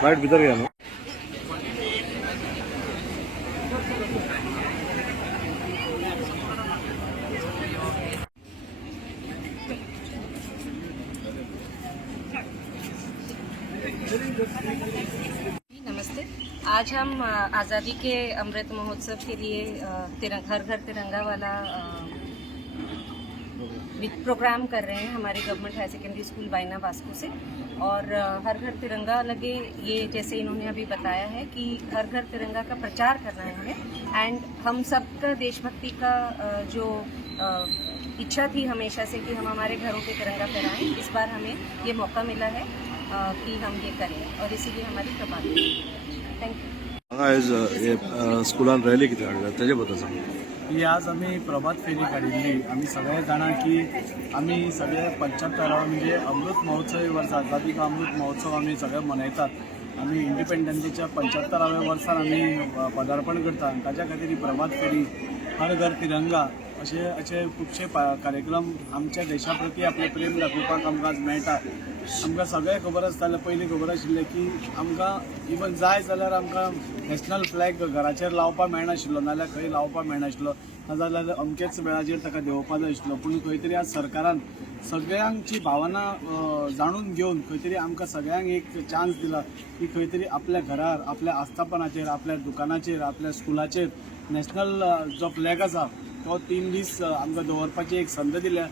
Light भीतर गया ना। नमस्ते। आज हम आज़ादी के अमृत महोत्सव के लिए हर घर तिरंगा वाला प्रोग्राम कर रहे हैं हमारे government higher secondary school Baina Vasco से। और हर घर तिरंगा लगे, ये जैसे इन्होंने अभी बताया है कि हर घर तिरंगा का प्रचार करना है हमें। एंड हम सबका देशभक्ति का जो इच्छा थी हमेशा से कि हम हमारे घरों पे तिरंगा फहराएं, इस बार हमें ये मौका मिला है की हम ये करें और इसीलिए हमारी प्रभात। थँक्यू। आज स्कुलान रॅली किती काढल्या त्याच्याबद्दल सांगा। ही आज आम्ही प्रभात फेरी काढिल्ली। आम्ही सगळे जाणा की आम्ही सगळे 75 म्हणजे अमृत महोत्सवी वर्सा आझादी का अमृत महोत्सव आम्ही सगळे मनयतात। आम्ही इंडिपेंडन्सीच्या 75व्या वर्सान आम्ही पदार्पण करता। ताच्या खातीर ही प्रभात फेरी, हर घर तिरंगा असे खूबशे कार्यक्रम आमच्या देशा प्रती आपले प्रेम दाखोवपाक आमकां आज मेळटा। आमकां सगळें खबर आसतालें, पयलीं खबर आशिल्लें की आमकां इवन जाय जाल्यार आमकां नॅशनल फ्लॅग घराचेर लावपाक मेळनाशिल्लो, नाल्यार खंय लावपाक मेळनाशिल्लो, नाजाल्यार अमकेच वेळाचेर ताका देंवोवपाक जाय आशिल्लो। पूण खंय तरी आज सरकारान सगळ्यांची भावना जाणून घेवन खंय तरी आमकां सगळ्यांक एक चान्स दिला की खंय तरी आपल्या घरार, आपल्या आस्थापनाचेर, आपल्या दुकानाचेर, आपल्या स्कुलाचेर नॅशनल जो फ्लॅग आसा तो 3 दीस आमकां दवरपाची एक संद दिल्या।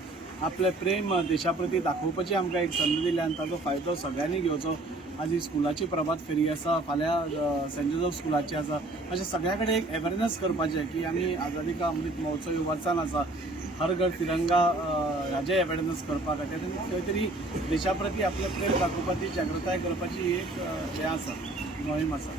आपले प्रेम देशा प्रती दाखोवपाची आमकां एक संद दिल्या आनी ताचो फायदो सगळ्यांनी घेवचो। आज ही स्कुलाची प्रभात फेरी आसा, फाल्यां सेंट जोसेफ स्कुलाची आसा। अशें सगळ्या कडेन एक अवेरनेस करपाचें की आमी आझादी का अमृत महोत्सवी वर्सान आसा, हर घर तिरंगा हाजे अवेरनेस करपा खातीर खंय तरी देशा प्रती आपलें प्रेम दाखोवपाची, जागृताय करपाची एक हें आसा, मोहीम आसा।